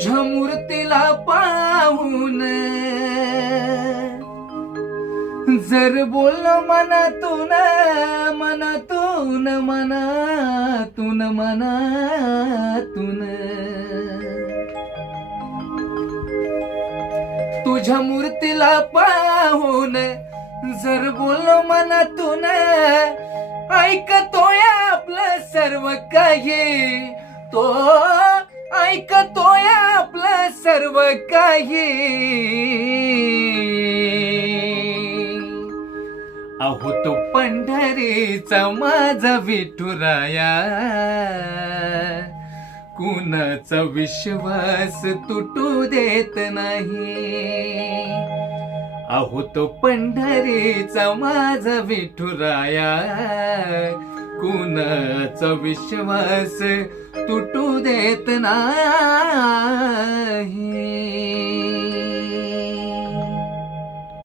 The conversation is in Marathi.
तुझ्या मूर्तीला पाहून जर बोललो मनातून मनातून मनातून मनातून, तुझ्या मूर्तीला पाहून जर बोललो मनातून, ऐकतोय आपलं सर्व काही, तो ऐकतोय आपलं सर्व काही. अहो तो पंढरीचा माझा विठुराया, कुणाचा विश्वास तुटू देत नाही. अहो तो पंढरीचा माझा विठुराया, कुणाचा विश्वास तुटू देत नाही.